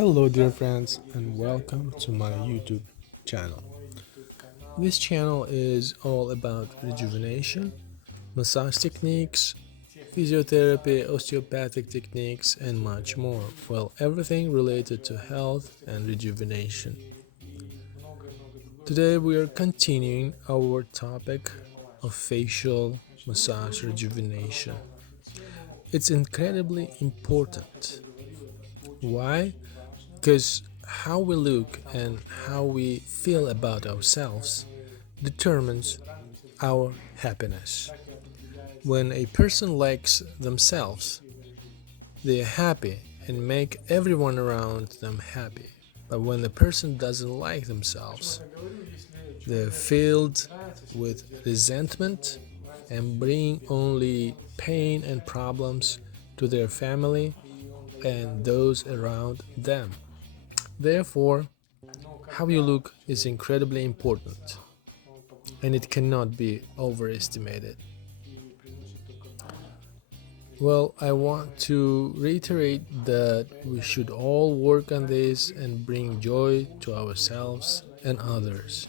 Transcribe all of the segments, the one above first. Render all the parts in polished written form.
Hello, dear friends, and welcome to my YouTube channel. This channel is all about rejuvenation, massage techniques, physiotherapy, osteopathic techniques, and much more. Well, everything related to health and rejuvenation. Today, we are continuing our topic of facial massage rejuvenation. It's incredibly important. Why? Because how we look and how we feel about ourselves determines our happiness. When a person likes themselves, they are happy and make everyone around them happy. But when the person doesn't like themselves, they're filled with resentment and bring only pain and problems to their family and those around them. Therefore, how you look is incredibly important and it cannot be overestimated. Well, I want to reiterate that we should all work on this and bring joy to ourselves and others.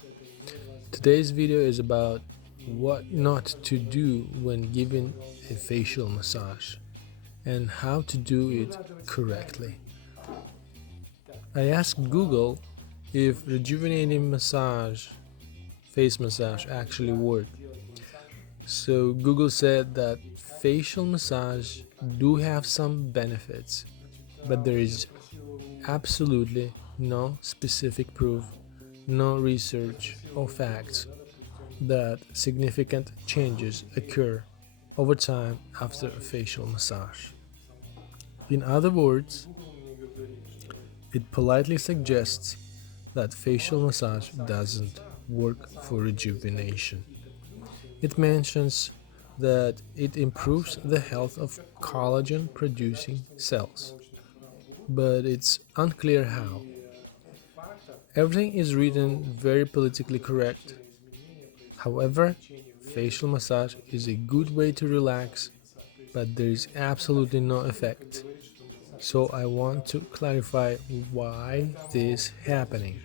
Today's video is about what not to do when giving a facial massage and how to do it correctly. I asked Google if rejuvenating face massage actually worked. So Google said that facial massage do have some benefits, but there is absolutely no specific proof, no research or facts that significant changes occur over time after a facial massage. In other words, it politely suggests that facial massage doesn't work for rejuvenation. It mentions that it improves the health of collagen producing cells, but it's unclear how. Everything is written very politically correct. However, facial massage is a good way to relax, but there is absolutely no effect. So I want to clarify why this is happening.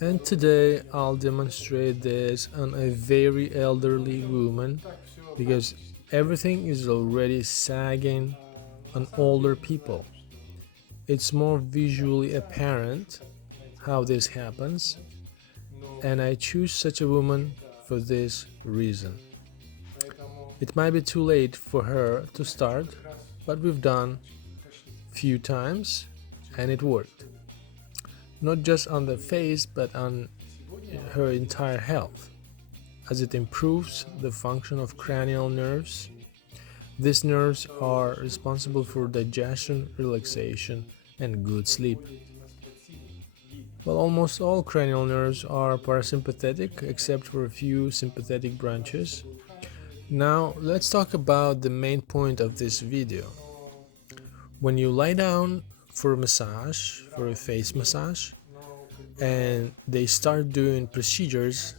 And today I'll demonstrate this on a very elderly woman because everything is already sagging on older people. It's more visually apparent how this happens, and I choose such a woman for this reason. It might be too late for her to start, but we've done few times and it worked. Not just on the face but on her entire health, as it improves the function of cranial nerves. These nerves are responsible for digestion, relaxation, and good sleep. Well, almost all cranial nerves are parasympathetic except for a few sympathetic branches. Now, let's talk about the main point of this video. When you lie down for a massage, for a face massage, and they start doing procedures,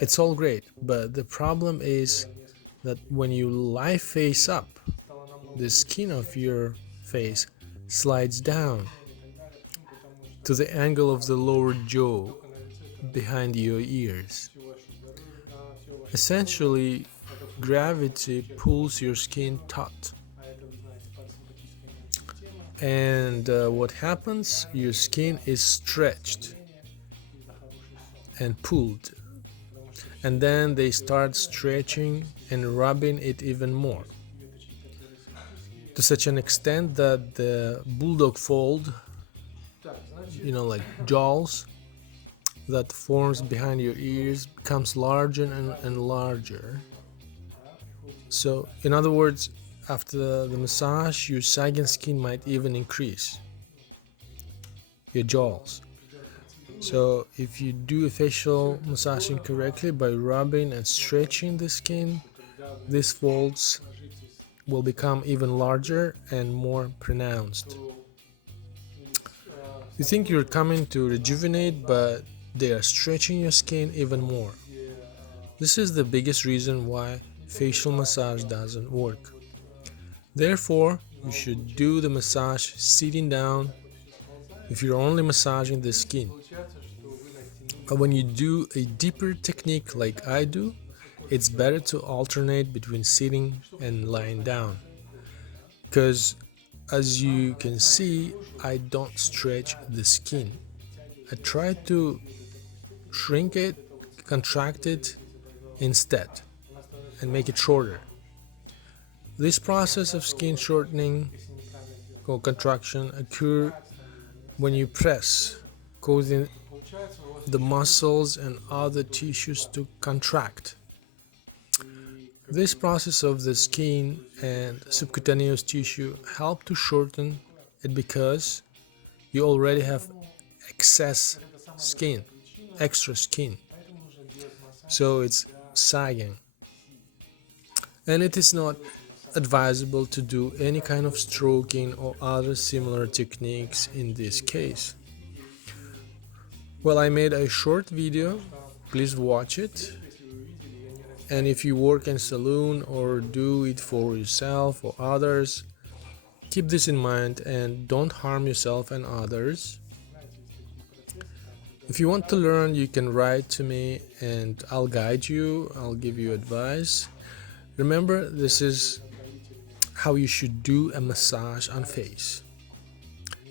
it's all great, but the problem is that when you lie face up, the skin of your face slides down to the angle of the lower jaw behind your ears. Essentially, gravity pulls your skin taut. And what happens? Your skin is stretched and pulled. And then they start stretching and rubbing it even more, to such an extent that the bulldog fold, like jaws that forms behind your ears, becomes larger and larger. So, in other words, after the massage, your sagging skin might even increase, your jaws. So if you do a facial massaging correctly by rubbing and stretching the skin, these folds will become even larger and more pronounced. You think you're coming to rejuvenate, but they are stretching your skin even more. This is the biggest reason why facial massage doesn't work. Therefore, you should do the massage sitting down if you're only massaging the skin. But when you do a deeper technique like I do, it's better to alternate between sitting and lying down. Because as you can see, I don't stretch the skin. I try to shrink it, contract it instead, and make it shorter. This process of skin shortening or contraction occurs when you press, causing the muscles and other tissues to contract. This process of the skin and subcutaneous tissue help to shorten it because you already have excess skin, extra skin, so it's sagging. And it is not advisable to do any kind of stroking or other similar techniques in this case. Well, I made a short video, please watch it. And if you work in saloon or do it for yourself or others, keep this in mind and don't harm yourself and others. If you want to learn, you can write to me and I'll guide you, I'll give you advice. Remember, this is how you should do a massage on face.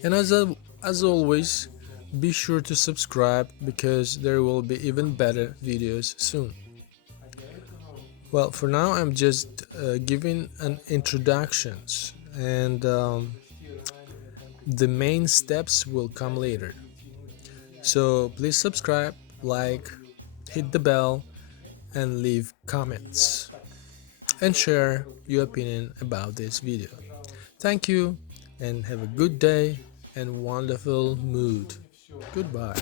And as always, be sure to subscribe because there will be even better videos soon. Well, for now I'm just giving an introductions and the main steps will come later. So please subscribe, like, hit the bell and leave comments and share your opinion about this video. Thank you and have a good day and wonderful mood. Goodbye.